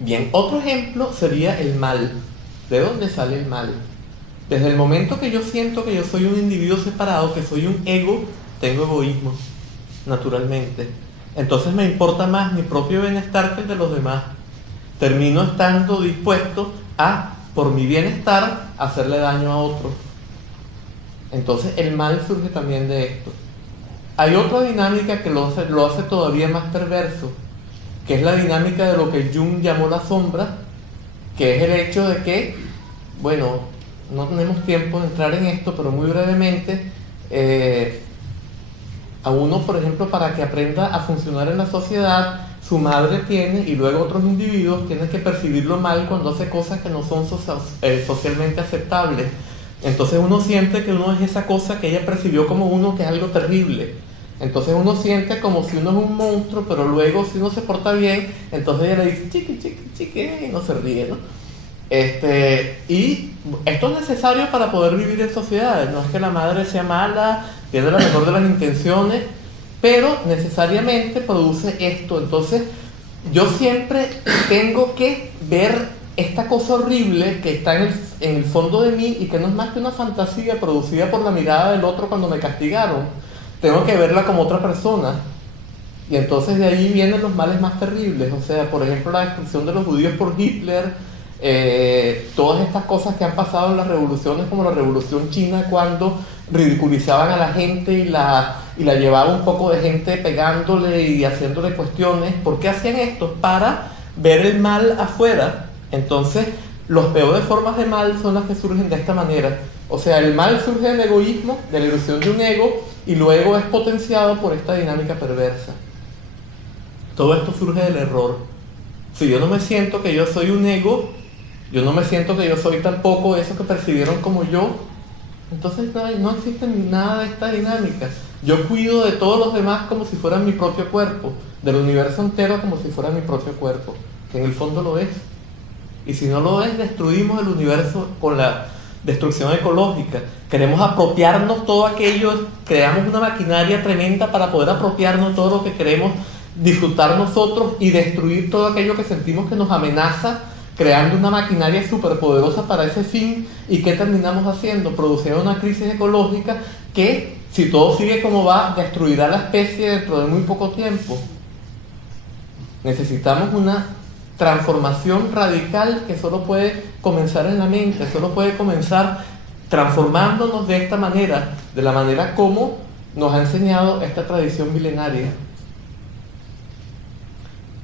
Bien, otro ejemplo sería el mal. ¿De dónde sale el mal? Desde el momento que yo siento que yo soy un individuo separado, que soy un ego, tengo egoísmo, naturalmente. Entonces me importa más mi propio bienestar que el de los demás. Termino estando dispuesto a, por mi bienestar, hacerle daño a otro. Entonces el mal surge también de esto. Hay otra dinámica que lo hace todavía más perverso, que es la dinámica de lo que Jung llamó la sombra, que es el hecho de que, bueno, no tenemos tiempo de entrar en esto, pero muy brevemente, a uno, por ejemplo, para que aprenda a funcionar en la sociedad, su madre tiene, y luego otros individuos tienen que percibirlo mal cuando hace cosas que no son socialmente aceptables. Entonces uno siente que uno es esa cosa que ella percibió como uno, que es algo terrible. Entonces uno siente como si uno es un monstruo, pero luego si uno se porta bien, entonces ella le dice chiqui, chiqui, chiqui, y no se ríe, ¿no? Y esto es necesario para poder vivir en sociedad. No es que la madre sea mala, tiene la mejor de las intenciones, pero necesariamente produce esto. Entonces yo siempre tengo que ver esta cosa horrible que está en el fondo de mí y que no es más que una fantasía producida por la mirada del otro cuando me castigaron. Tengo que verla como otra persona. Y entonces de ahí vienen los males más terribles. O sea, por ejemplo, la destrucción de los judíos por Hitler, todas estas cosas que han pasado en las revoluciones, como la revolución china, cuando ridiculizaban a la gente y la llevaba un poco de gente pegándole y haciéndole cuestiones. ¿Por qué hacían esto? Para ver el mal afuera. Entonces, las peores formas de mal son las que surgen de esta manera. O sea, el mal surge del egoísmo, de la ilusión de un ego, y luego es potenciado por esta dinámica perversa. Todo esto surge del error. Si yo no me siento que yo soy un ego, yo no me siento que yo soy tampoco eso que percibieron como yo, entonces no existe nada de esta dinámica. Yo cuido de todos los demás como si fueran mi propio cuerpo, del universo entero como si fuera mi propio cuerpo, que en el fondo lo es. Y si no lo es, destruimos el universo con la destrucción ecológica. Queremos apropiarnos todo aquello, creamos una maquinaria tremenda para poder apropiarnos todo lo que queremos disfrutar nosotros y destruir todo aquello que sentimos que nos amenaza, creando una maquinaria superpoderosa para ese fin. ¿Y qué terminamos haciendo? Produciendo una crisis ecológica que, si todo sigue como va, destruirá la especie dentro de muy poco tiempo. Necesitamos una transformación radical que solo puede comenzar en la mente, solo puede comenzar transformándonos de esta manera, de la manera como nos ha enseñado esta tradición milenaria.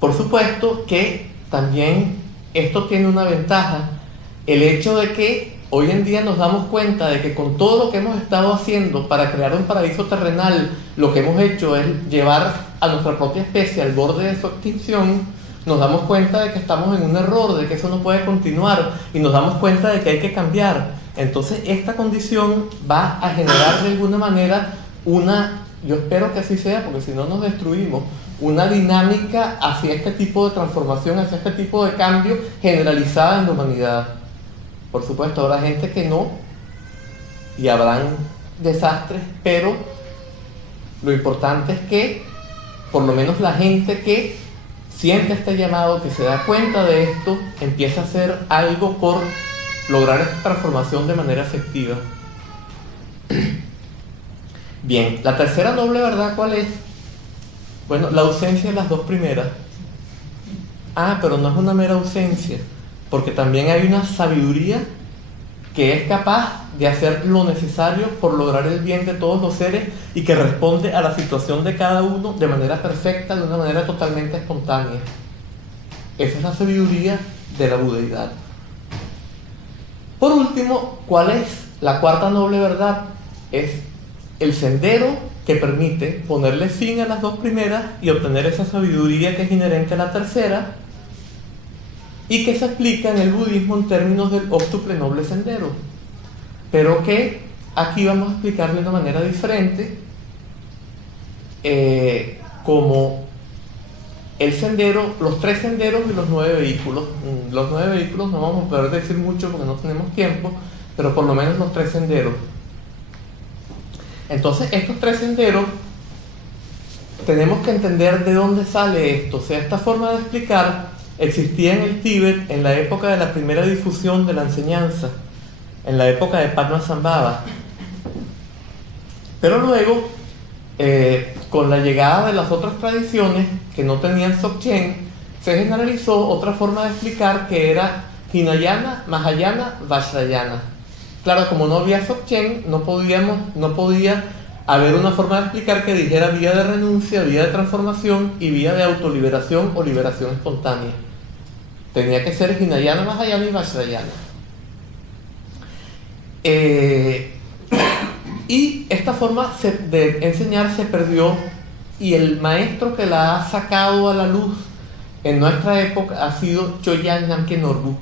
Por supuesto que también esto tiene una ventaja, el hecho de que hoy en día nos damos cuenta de que con todo lo que hemos estado haciendo para crear un paraíso terrenal, lo que hemos hecho es llevar a nuestra propia especie al borde de su extinción. Nos damos cuenta de que estamos en un error, de que eso no puede continuar, y nos damos cuenta de que hay que cambiar. Entonces esta condición va a generar de alguna manera yo espero que así sea, porque si no nos destruimos, una dinámica hacia este tipo de transformación, hacia este tipo de cambio generalizada en la humanidad. Por supuesto, habrá gente que no, y habrán desastres, pero lo importante es que por lo menos la gente que siente este llamado, que se da cuenta de esto, empieza a hacer algo por lograr esta transformación de manera efectiva. Bien, la tercera noble verdad, ¿cuál es? Bueno, la ausencia de las dos primeras. Pero no es una mera ausencia, porque también hay una sabiduría que es capaz de hacer lo necesario por lograr el bien de todos los seres y que responde a la situación de cada uno de manera perfecta, de una manera totalmente espontánea. Esa es la sabiduría de la budeidad. Por último, ¿cuál es la cuarta noble verdad? Es el sendero que permite ponerle fin a las dos primeras y obtener esa sabiduría que es inherente a la tercera, y que se explica en el budismo en términos del octuple noble sendero, pero que aquí vamos a explicar de una manera diferente, como el sendero, los tres senderos y los 9 vehículos. Los 9 vehículos no vamos a poder decir mucho porque no tenemos tiempo, pero por lo menos los 3 senderos. Entonces estos 3 senderos tenemos que entender de dónde sale esto. O sea, esta forma de explicar existía en el Tíbet en la época de la primera difusión de la enseñanza, en la época de Padmasambhava. Pero luego, con la llegada de las otras tradiciones que no tenían Dzogchen, se generalizó otra forma de explicar que era Hinayana, Mahayana, Vajrayana. Claro, como no había Dzogchen, no podía haber una forma de explicar que dijera vía de renuncia, vía de transformación y vía de autoliberación o liberación espontánea. Tenía que ser Hinayana, Mahayana y Vajrayana. Y esta forma de enseñar se perdió, y el maestro que la ha sacado a la luz en nuestra época ha sido Chogyal Namkhen Norbu,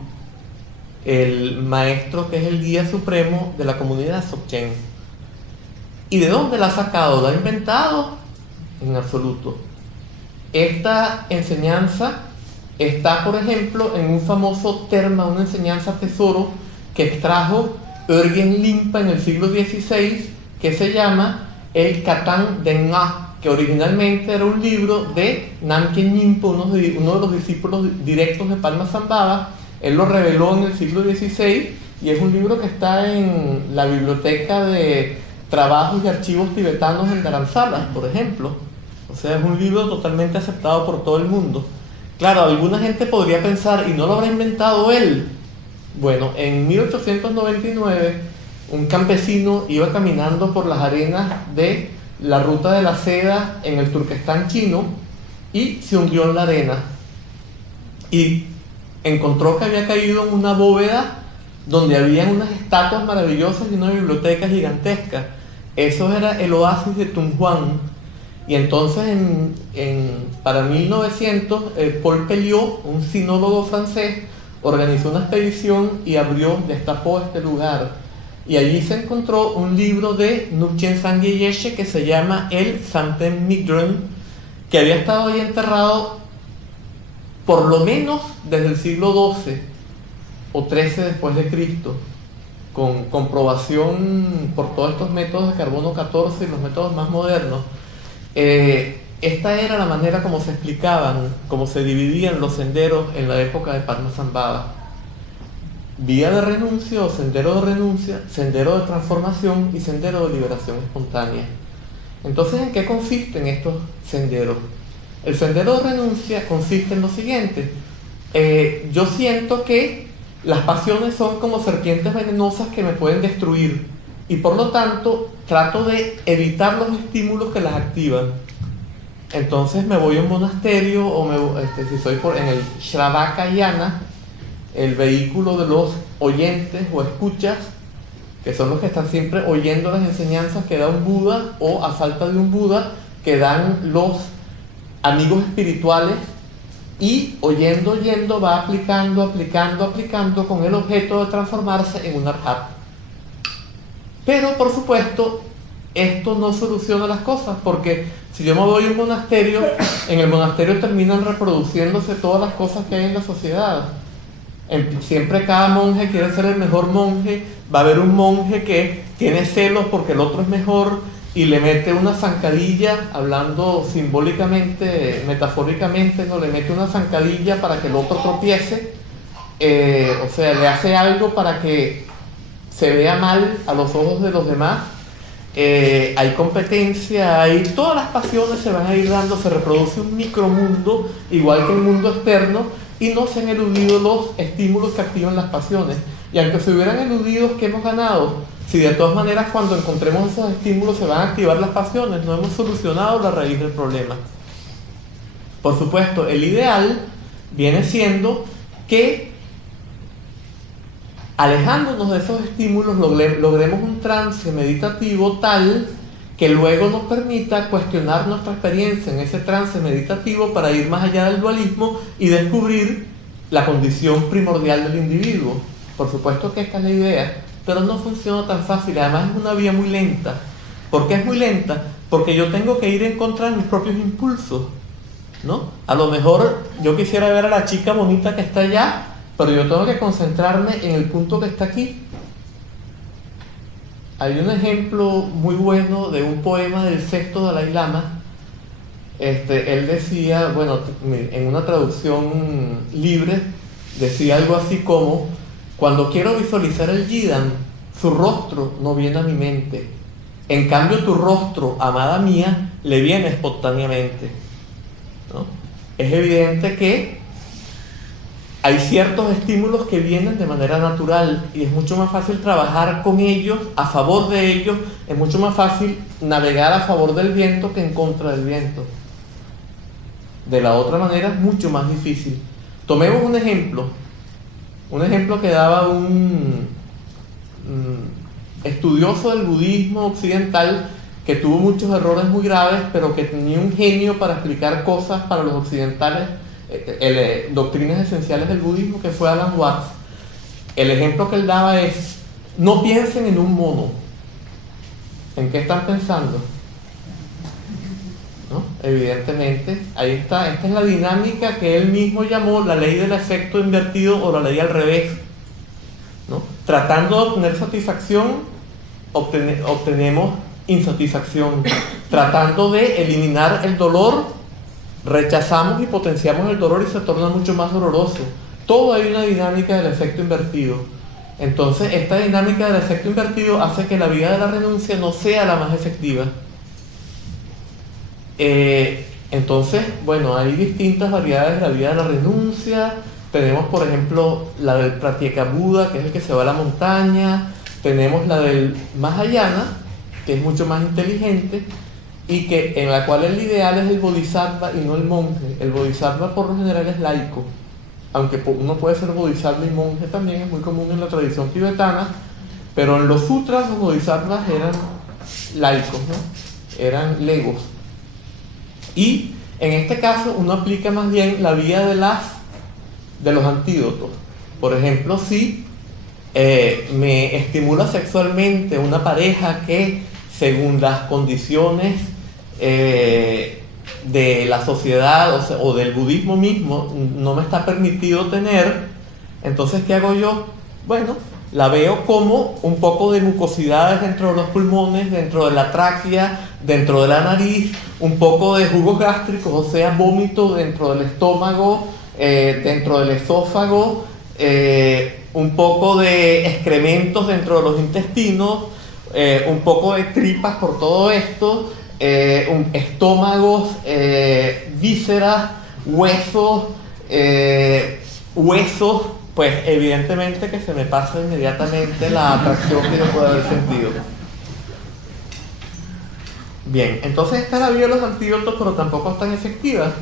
el maestro que es el guía supremo de la comunidad Dzogchen. ¿Y de dónde la ha sacado? ¿La ha inventado? En absoluto. Esta enseñanza está, por ejemplo, en un famoso terma, una enseñanza tesoro que extrajo Örgen Limpa en el siglo XVI, que se llama el Katan Denga, que originalmente era un libro de Namkhen Nyingpo, uno de los discípulos directos de Padmasambhava. Él lo reveló en el siglo XVI y es un libro que está en la biblioteca de trabajos y archivos tibetanos en Dharamsala, por ejemplo. O sea, es un libro totalmente aceptado por todo el mundo. Claro, alguna gente podría pensar, ¿y no lo habrá inventado él? Bueno, en 1899, un campesino iba caminando por las arenas de la ruta de la seda en el Turquestán chino y se hundió en la arena. Y encontró que había caído en una bóveda donde había unas estatuas maravillosas y una biblioteca gigantesca. Eso era el oasis de Tunhuang. Y entonces, para 1900, Paul Pelliot, un sinólogo francés, organizó una expedición y destapó este lugar. Y allí se encontró un libro de Nubchen Sangye Yeshe que se llama el Samten Migren, que había estado ahí enterrado por lo menos desde el siglo XII o XIII después de Cristo, con comprobación por todos estos métodos de carbono 14 y los métodos más modernos. Esta era la manera como se explicaban, como se dividían los senderos en la época de Padmasambhava: vía de renuncia o sendero de renuncia, sendero de transformación y sendero de liberación espontánea. Entonces, ¿en qué consisten estos senderos? El sendero de renuncia consiste en lo siguiente: yo siento que las pasiones son como serpientes venenosas que me pueden destruir, y por lo tanto trato de evitar los estímulos que las activan. Entonces me voy a un monasterio, o si soy en el Shravakayana, el vehículo de los oyentes o escuchas, que son los que están siempre oyendo las enseñanzas que da un Buda, o a falta de un Buda, que dan los amigos espirituales, y oyendo va aplicando con el objeto de transformarse en un arhat. Pero por supuesto, esto no soluciona las cosas, porque si yo me voy a un monasterio, en el monasterio terminan reproduciéndose todas las cosas que hay en la sociedad. Siempre cada monje quiere ser el mejor monje. Va a haber un monje que tiene celos porque el otro es mejor y le mete una zancadilla, hablando simbólicamente, metafóricamente, no, le mete una zancadilla para que el otro tropiece. O sea, le hace algo para que se vea mal a los ojos de los demás. Hay competencia, todas las pasiones se van a ir dando, se reproduce un micromundo igual que el mundo externo, y no se han eludido los estímulos que activan las pasiones. Y aunque se hubieran eludido, ¿qué hemos ganado? Si de todas maneras cuando encontremos esos estímulos se van a activar las pasiones, no hemos solucionado la raíz del problema. Por supuesto, el ideal viene siendo que, alejándonos de esos estímulos, logremos un trance meditativo tal que luego nos permita cuestionar nuestra experiencia en ese trance meditativo para ir más allá del dualismo y descubrir la condición primordial del individuo. Por supuesto que esta es la idea, pero no funciona tan fácil. Además, es una vía muy lenta. ¿Por qué es muy lenta? Porque yo tengo que ir en contra de mis propios impulsos, ¿no? A lo mejor yo quisiera ver a la chica bonita que está allá, pero yo tengo que concentrarme en el punto que está aquí. Hay un ejemplo muy bueno de un poema del sexto Dalai Lama, él decía, bueno, en una traducción libre, decía algo así como: cuando quiero visualizar el Yidan, su rostro no viene a mi mente. En cambio, tu rostro, amada mía, le viene espontáneamente, ¿no? Es evidente que hay ciertos estímulos que vienen de manera natural y es mucho más fácil trabajar con ellos, a favor de ellos. Es mucho más fácil navegar a favor del viento que en contra del viento. De la otra manera es mucho más difícil. Tomemos un ejemplo que daba un estudioso del budismo occidental que tuvo muchos errores muy graves, pero que tenía un genio para explicar cosas para los occidentales, doctrinas esenciales del budismo, que fue Alan Watts. El ejemplo que él daba es: no piensen en un mono. ¿En qué están pensando? ¿No? Evidentemente, ahí está. Esta es la dinámica que él mismo llamó la ley del efecto invertido o la ley al revés, ¿no? Tratando de obtener satisfacción, obtenemos insatisfacción. Tratando de eliminar el dolor, rechazamos y potenciamos el dolor y se torna mucho más doloroso. Todo hay una dinámica del efecto invertido. Entonces, esta dinámica del efecto invertido hace que la vía de la renuncia no sea la más efectiva. Entonces, bueno, hay distintas variedades de la vía de la renuncia. Tenemos, por ejemplo, la del Pratyekabuddha, que es el que se va a la montaña. Tenemos la del Mahayana, que es mucho más inteligente y que en la cual el ideal es el bodhisattva y no el monje. El bodhisattva por lo general es laico, aunque uno puede ser bodhisattva y monje también, es muy común en la tradición tibetana, pero en los sutras los bodhisattvas eran laicos, ¿no? Eran legos. Y en este caso uno aplica más bien la vía de los antídotos. Por ejemplo, si me estimula sexualmente una pareja que, según las condiciones de la sociedad o del budismo mismo, no me está permitido tener, entonces ¿qué hago yo? Bueno, la veo como un poco de mucosidades dentro de los pulmones, dentro de la tráquea, dentro de la nariz, un poco de jugos gástricos, o sea, vómito dentro del estómago, dentro del esófago, un poco de excrementos dentro de los intestinos, un poco de tripas por todo esto, estómagos, vísceras, huesos, pues evidentemente que se me pasa inmediatamente la atracción que yo puedo haber sentido. Bien, entonces esta es la vía de los antídotos, pero tampoco es tan efectiva,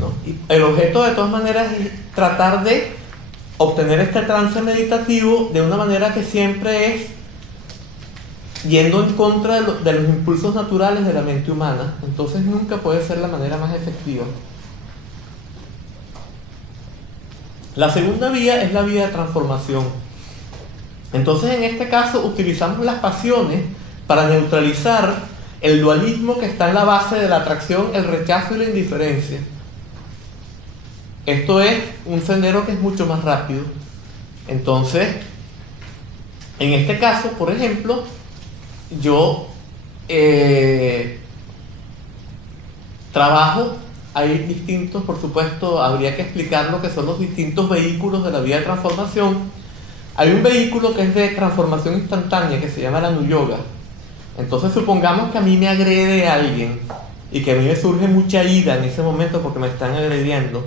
¿no? Y el objeto de todas maneras es tratar de obtener este trance meditativo de una manera que siempre es yendo en contra de los impulsos naturales de la mente humana. Entonces nunca puede ser la manera más efectiva. La segunda vía es la vía de transformación. Entonces en este caso utilizamos las pasiones para neutralizar el dualismo que está en la base de la atracción, el rechazo y la indiferencia. Esto es un sendero que es mucho más rápido. Entonces, en este caso, por ejemplo, yo trabajo, hay distintos, por supuesto, habría que explicar lo que son los distintos vehículos de la vía de transformación. Hay un vehículo que es de transformación instantánea, que se llama la Nuyoga. Entonces supongamos que a mí me agrede alguien y que a mí me surge mucha ira en ese momento porque me están agrediendo.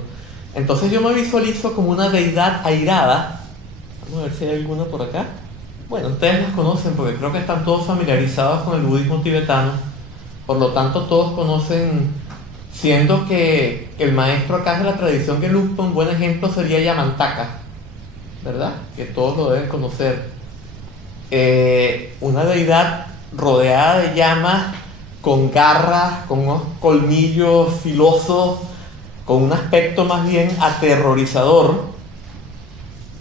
Entonces yo me visualizo como una deidad airada. Vamos a ver si hay alguna por acá. Bueno, ustedes las conocen porque creo que están todos familiarizados con el budismo tibetano. Por lo tanto, todos conocen, siendo que el maestro acá de la tradición Gelugpa, un buen ejemplo sería Yamantaka, ¿verdad? Que todos lo deben conocer. Una deidad rodeada de llamas, con garras, con unos colmillos filosos, con un aspecto más bien aterrorizador.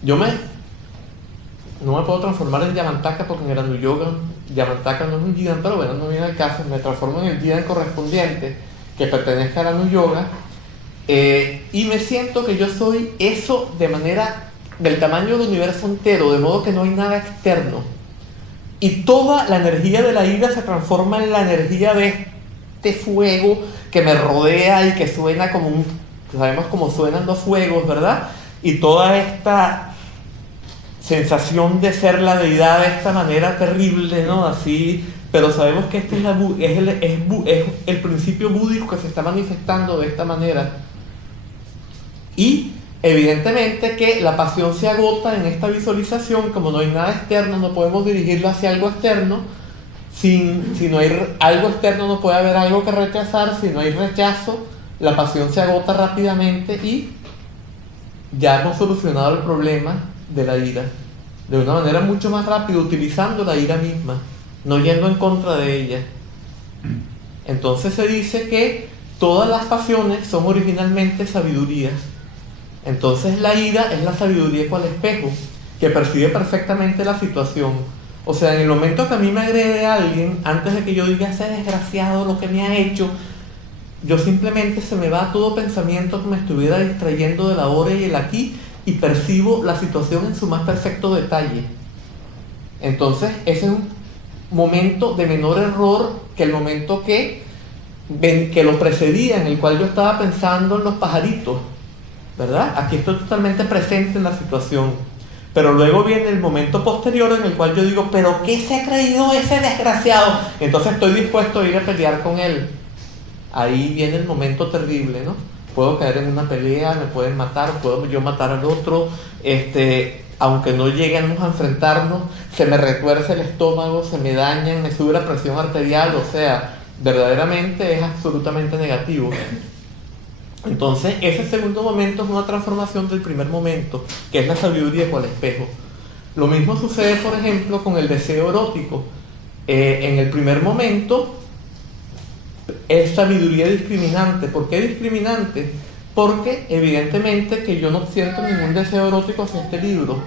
No me puedo transformar en Yamantaka porque en el Yoga Yamantaka no es un Yidan, pero bueno, no viene al caso. Me transformo en el Yidan correspondiente que pertenezca a la Yoga, y me siento que yo soy eso de manera del tamaño del universo entero, de modo que no hay nada externo. Y toda la energía de la ira se transforma en la energía de este fuego que me rodea y que suena como sabemos cómo suenan los fuegos, ¿verdad? Y toda esta sensación de ser la deidad de esta manera terrible, ¿no? Así, pero sabemos que este es el principio búdico que se está manifestando de esta manera. Y evidentemente que la pasión se agota en esta visualización. Como no hay nada externo, no podemos dirigirlo hacia algo externo. Si no hay algo externo, no puede haber algo que rechazar. Si no hay rechazo, la pasión se agota rápidamente y ya hemos solucionado el problema de la ira de una manera mucho más rápida, utilizando la ira misma, no yendo en contra de ella. Entonces se dice que todas las pasiones son originalmente sabidurías. Entonces la ira es la sabiduría cual espejo, que percibe perfectamente la situación. O sea, en el momento que a mí me agrede a alguien, antes de que yo diga ese desgraciado lo que me ha hecho, yo simplemente se me va todo pensamiento que me estuviera distrayendo del ahora y el aquí, y percibo la situación en su más perfecto detalle. Entonces ese es un momento de menor error que el momento que lo precedía, en el cual yo estaba pensando en los pajaritos, ¿verdad? Aquí estoy totalmente presente en la situación. Pero luego viene el momento posterior en el cual yo digo, ¿pero qué se ha creído ese desgraciado? Entonces estoy dispuesto a ir a pelear con él. Ahí viene el momento terrible, ¿no? Puedo caer en una pelea, me pueden matar, puedo yo matar al otro, aunque no lleguemos a enfrentarnos, se me retuerce el estómago, se me dañan, me sube la presión arterial, o sea, verdaderamente es absolutamente negativo. Entonces, ese segundo momento es una transformación del primer momento, que es la sabiduría cual espejo. Lo mismo sucede, por ejemplo, con el deseo erótico. En el primer momento es sabiduría discriminante. ¿Por qué discriminante? Porque evidentemente que yo no siento ningún deseo erótico hacia este libro.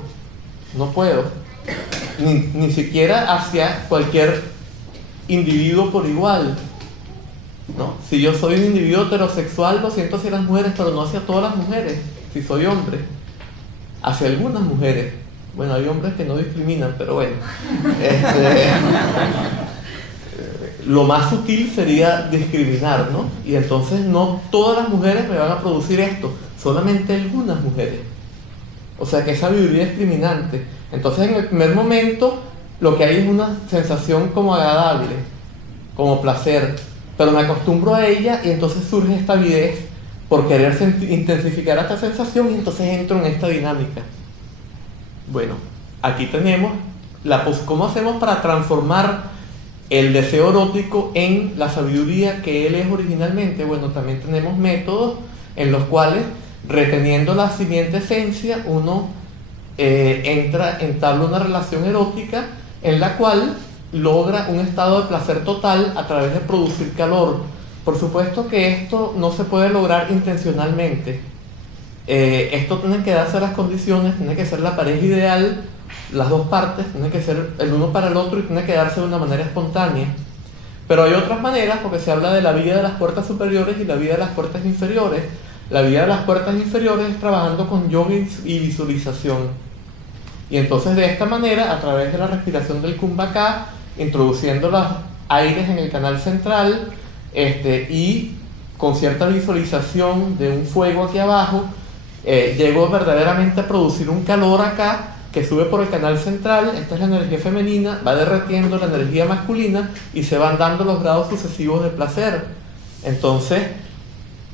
No puedo. Ni siquiera hacia cualquier individuo por igual. ¿No? Si yo soy un individuo heterosexual, lo siento hacia las mujeres, pero no hacia todas las mujeres. Si soy hombre, hacia algunas mujeres. Bueno, hay hombres que no discriminan, pero bueno. Lo más sutil sería discriminar, ¿no? Y entonces no todas las mujeres me van a producir esto, solamente algunas mujeres. O sea que es sabiduría discriminante. Entonces en el primer momento lo que hay es una sensación como agradable, como placer, pero me acostumbro a ella y entonces surge esta avidez por querer intensificar esta sensación, y entonces entro en esta dinámica. Bueno, aquí tenemos cómo hacemos para transformar el deseo erótico en la sabiduría que él es originalmente. Bueno, también tenemos métodos en los cuales, reteniendo la siguiente esencia, uno entabla una relación erótica en la cual logra un estado de placer total a través de producir calor. Por supuesto que esto no se puede lograr intencionalmente. Esto tiene que darse las condiciones, tiene que ser la pareja ideal, las dos partes, tiene que ser el uno para el otro y tiene que darse de una manera espontánea. Pero hay otras maneras, porque se habla de la vía de las puertas superiores y la vía de las puertas inferiores. La vía de las puertas inferiores es trabajando con yoga y visualización. Y entonces de esta manera, a través de la respiración del Kumbhaka, introduciendo los aires en el canal central, y con cierta visualización de un fuego aquí abajo, llego verdaderamente a producir un calor acá que sube por el canal central. Esta es la energía femenina, va derretiendo la energía masculina y se van dando los grados sucesivos de placer. Entonces,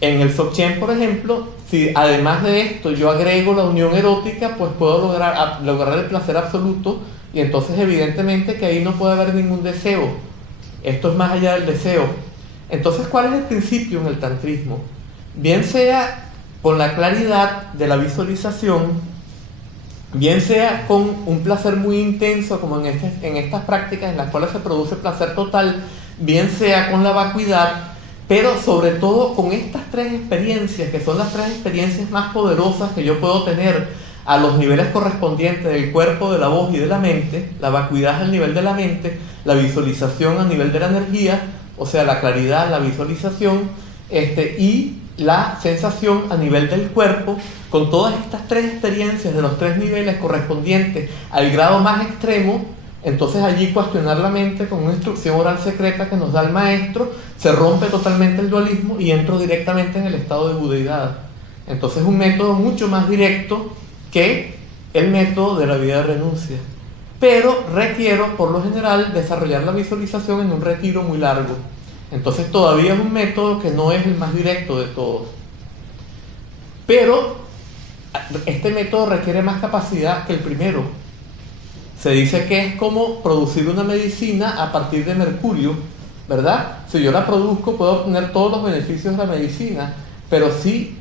en el Dzogchen, por ejemplo, si además de esto yo agrego la unión erótica, pues puedo lograr el placer absoluto, y entonces evidentemente que ahí no puede haber ningún deseo. Esto es más allá del deseo. Entonces, ¿cuál es el principio en el tantrismo? Bien sea con la claridad de la visualización, bien sea con un placer muy intenso, como en estas prácticas en las cuales se produce placer total, bien sea con la vacuidad, pero sobre todo con estas tres experiencias, que son las tres experiencias más poderosas que yo puedo tener a los niveles correspondientes del cuerpo, de la voz y de la mente. La vacuidad al nivel de la mente, la visualización a nivel de la energía, o sea, la claridad, la visualización, y la sensación a nivel del cuerpo. Con todas estas tres experiencias de los tres niveles correspondientes al grado más extremo, Entonces allí cuestionar la mente con una instrucción oral secreta que nos da el maestro, se rompe totalmente el dualismo y entro directamente en el estado de budeidad. Entonces es un método mucho más directo que el método de la vida de renuncia. Pero requiero, por lo general, desarrollar la visualización en un retiro muy largo. Entonces todavía es un método que no es el más directo de todos. Pero este método requiere más capacidad que el primero. Se dice que es como producir una medicina a partir de mercurio, ¿verdad? Si yo la produzco puedo obtener todos los beneficios de la medicina, pero si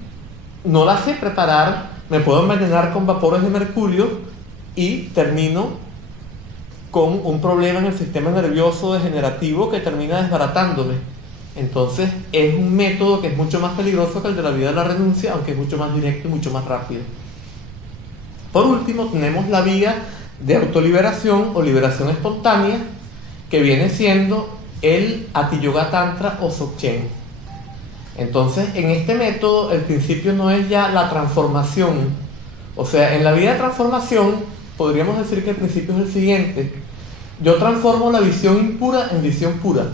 no la sé preparar, me puedo envenenar con vapores de mercurio y termino con un problema en el sistema nervioso degenerativo que termina desbaratándome. Entonces es un método que es mucho más peligroso que el de la vida de la renuncia, aunque es mucho más directo y mucho más rápido. Por último, tenemos la vía de autoliberación o liberación espontánea, que viene siendo el Hatha Yoga Tantra o Dzogchen. Entonces, en este método, el principio no es ya la transformación. O sea, en la vía de transformación, podríamos decir que el principio es el siguiente: yo transformo la visión impura en visión pura.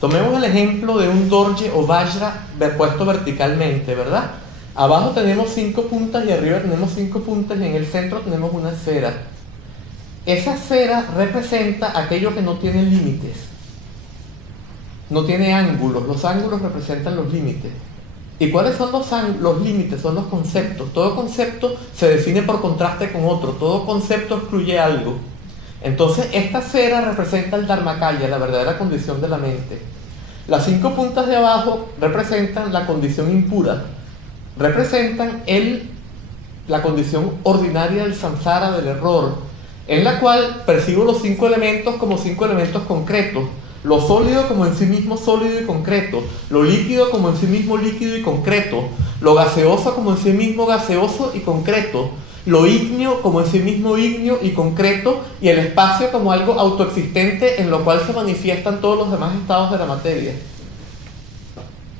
Tomemos el ejemplo de un dorje o vajra puesto verticalmente, ¿verdad? Abajo tenemos 5 puntas y arriba tenemos 5 puntas y en el centro tenemos una esfera. Esa esfera representa aquello que no tiene límites, no tiene ángulos. Los ángulos representan los límites. ¿Y cuáles son los límites? Son los conceptos. Todo concepto se define por contraste con otro, todo concepto excluye algo. Entonces esta esfera representa el Dharmakaya, la verdadera condición de la mente. Las 5 puntas de abajo representan la condición impura, representan la condición ordinaria del samsara, del error, en la cual percibo los 5 elementos como 5 elementos concretos: lo sólido como en sí mismo sólido y concreto, lo líquido como en sí mismo líquido y concreto, lo gaseoso como en sí mismo gaseoso y concreto, lo ígneo como en sí mismo ígneo y concreto, y el espacio como algo autoexistente en lo cual se manifiestan todos los demás estados de la materia.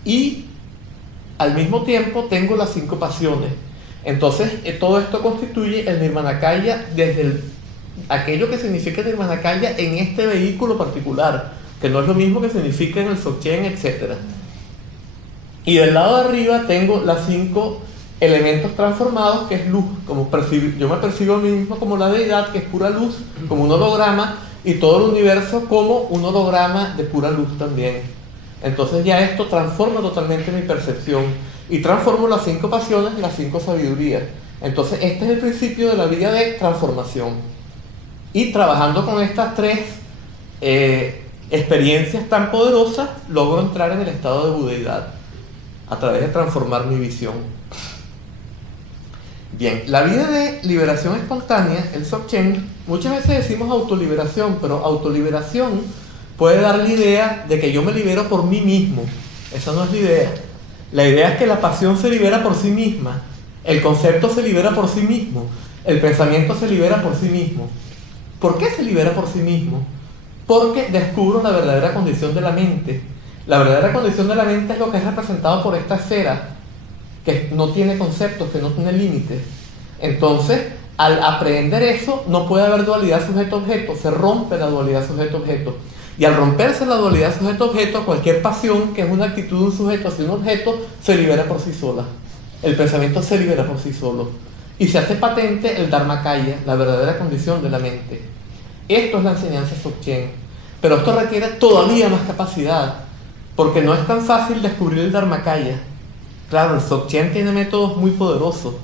Y al mismo tiempo tengo las 5 pasiones. Entonces todo esto constituye el Nirmanakaya desde aquello que significa Nirmanakaya en este vehículo particular, que no es lo mismo que significa en el Dzogchen, etc. Y del lado de arriba tengo las 5 elementos transformados, que es luz, como yo me percibo a mí mismo como la deidad, que es pura luz, como un holograma, y todo el universo como un holograma de pura luz también. Entonces ya esto transforma totalmente mi percepción, y transformo las 5 pasiones en las 5 sabidurías. Entonces este es el principio de la vía de transformación. Y trabajando con estas 3 experiencias tan poderosas, logro entrar en el estado de budeidad a través de transformar mi visión. Bien, la vía de liberación espontánea, el Dzogchen, muchas veces decimos autoliberación, pero autoliberación puede dar la idea de que yo me libero por mí mismo. Esa no es la idea. La idea es que la pasión se libera por sí misma, el concepto se libera por sí mismo, el pensamiento se libera por sí mismo. ¿Por qué se libera por sí mismo? Porque descubro la verdadera condición de la mente. La verdadera condición de la mente es lo que es representado por esta esfera, que no tiene conceptos, que no tiene límites. Entonces, al aprender eso, no puede haber dualidad sujeto-objeto, se rompe la dualidad sujeto-objeto. Y al romperse la dualidad sujeto-objeto, cualquier pasión, que es una actitud de un sujeto hacia un objeto, se libera por sí sola. El pensamiento se libera por sí solo. Y se hace patente el Dharmakaya, la verdadera condición de la mente. Esto es la enseñanza Dzogchen. Pero esto requiere todavía más capacidad, porque no es tan fácil descubrir el Dharmakaya. Claro, el Dzogchen tiene métodos muy poderosos.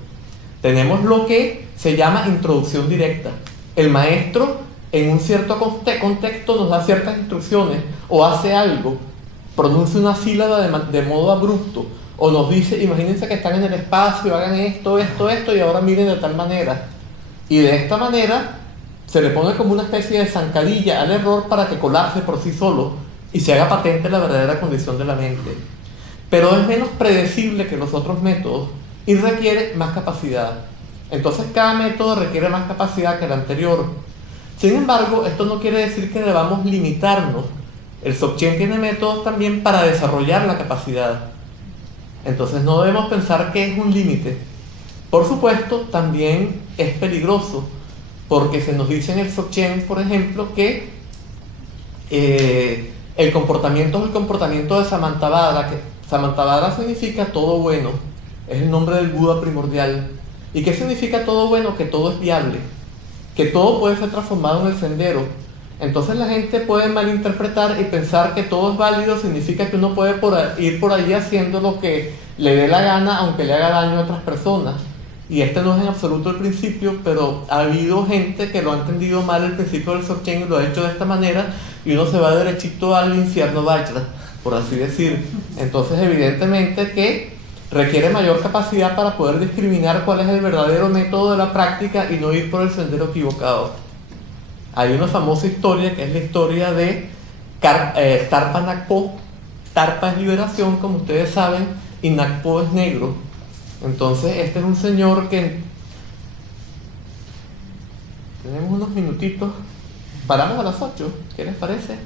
Tenemos lo que se llama introducción directa. El maestro, en un cierto contexto, nos da ciertas instrucciones, o hace algo, pronuncia una sílaba de modo abrupto, o nos dice, imagínense que están en el espacio, hagan esto, y ahora miren de tal manera. Y de esta manera se le pone como una especie de zancadilla al error para que colapse por sí solo y se haga patente la verdadera condición de la mente. Pero es menos predecible que los otros métodos y requiere más capacidad. Entonces cada método requiere más capacidad que el anterior. Sin embargo, esto no quiere decir que debamos limitarnos. El Dzogchen tiene métodos también para desarrollar la capacidad. Entonces no debemos pensar que es un límite. Por supuesto, también es peligroso, porque se nos dice en el Dzogchen, por ejemplo, que el comportamiento es el comportamiento de Samantabhadra, que Samantabhadra significa todo bueno, es el nombre del Buda primordial. ¿Y qué significa todo bueno? Que todo es viable, que todo puede ser transformado en el sendero. Entonces la gente puede malinterpretar y pensar que todo es válido, significa que uno puede ir por allí haciendo lo que le dé la gana, aunque le haga daño a otras personas. Y este no es en absoluto el principio, pero ha habido gente que lo ha entendido mal el principio del Dzogchen y lo ha hecho de esta manera, y uno se va derechito al infierno Vajra, por así decir. Entonces evidentemente que requiere mayor capacidad para poder discriminar cuál es el verdadero método de la práctica y no ir por el sendero equivocado. Hay una famosa historia que es la historia de Tarpa Nakpo. Tarpa es liberación, como ustedes saben, y Nakpo es negro. Entonces este es un señor que... Tenemos unos minutitos. Paramos a las 8, ¿qué les parece?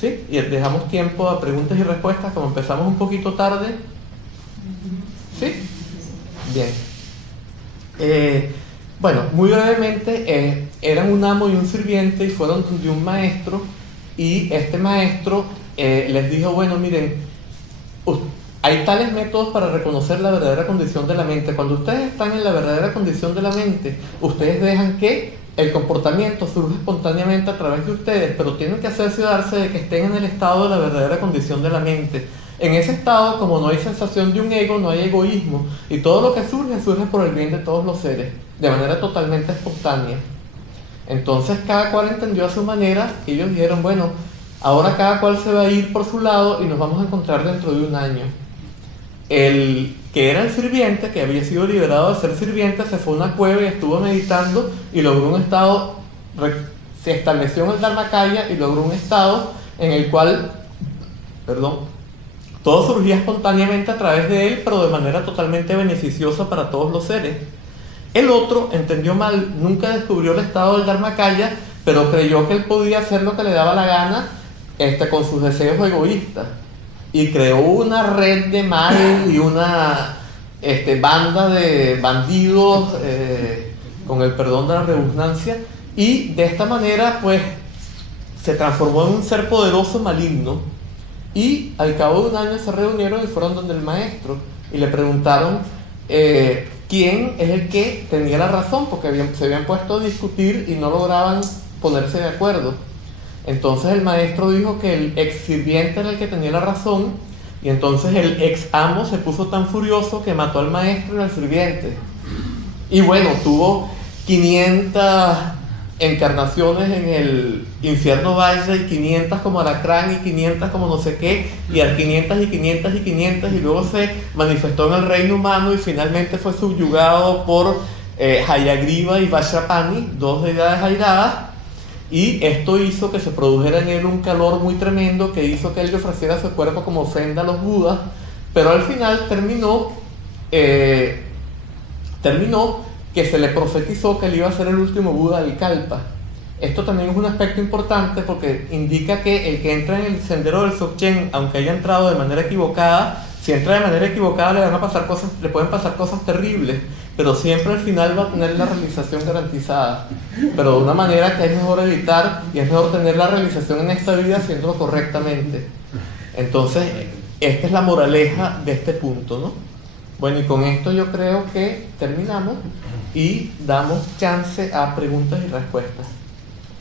¿Sí? Y dejamos tiempo a preguntas y respuestas, como empezamos un poquito tarde. ¿Sí? Bien. Bueno, muy brevemente, eran un amo y un sirviente y fueron de un maestro, y este maestro les dijo, bueno, miren, hay tales métodos para reconocer la verdadera condición de la mente. Cuando ustedes están en la verdadera condición de la mente, ustedes dejan que el comportamiento surja espontáneamente a través de ustedes, pero tienen que hacerse darse de que estén en el estado de la verdadera condición de la mente. En ese estado, como no hay sensación de un ego, no hay egoísmo, y todo lo que surge, surge por el bien de todos los seres, de manera totalmente espontánea. Entonces cada cual entendió a su manera, y ellos dijeron, bueno, ahora cada cual se va a ir por su lado y nos vamos a encontrar dentro de un año. El que era el sirviente, que había sido liberado de ser sirviente, se fue a una cueva y estuvo meditando y logró un estado, se estableció en el Dharmakaya y logró un estado en el cual, todo surgía espontáneamente a través de él, pero de manera totalmente beneficiosa para todos los seres. El otro entendió mal, nunca descubrió el estado del Dharmakaya, pero creyó que él podía hacer lo que le daba la gana con sus deseos egoístas. Y creó una red de mal y una banda de bandidos, con el perdón de la redundancia, y de esta manera pues se transformó en un ser poderoso maligno. Y al cabo de un año se reunieron y fueron donde el maestro y le preguntaron quién es el que tenía la razón, porque se habían puesto a discutir y no lograban ponerse de acuerdo. Entonces el maestro dijo que el ex sirviente era el que tenía la razón, y entonces el ex amo se puso tan furioso que mató al maestro y al sirviente. Y bueno, tuvo 500 encarnaciones en el infierno Vajra, y 500 como alacrán, y 500 como no sé qué, y al 500 y 500 y 500, y luego se manifestó en el reino humano y finalmente fue subyugado por Hayagriva y Vajrapani, dos deidades airadas. Y esto hizo que se produjera en él un calor muy tremendo que hizo que él le ofreciera su cuerpo como ofrenda a los budas, pero al final terminó que se le profetizó que él iba a ser el último Buda del Kalpa. Esto también es un aspecto importante porque indica que el que entra en el sendero del Dzogchen, aunque haya entrado de manera equivocada, si entra de manera equivocada le pueden pasar cosas terribles, pero siempre al final va a tener la realización garantizada, pero de una manera que es mejor evitar, y es mejor tener la realización en esta vida haciéndolo correctamente. Entonces, esta es la moraleja de este punto, ¿no? Bueno, y con esto yo creo que terminamos y damos chance a preguntas y respuestas.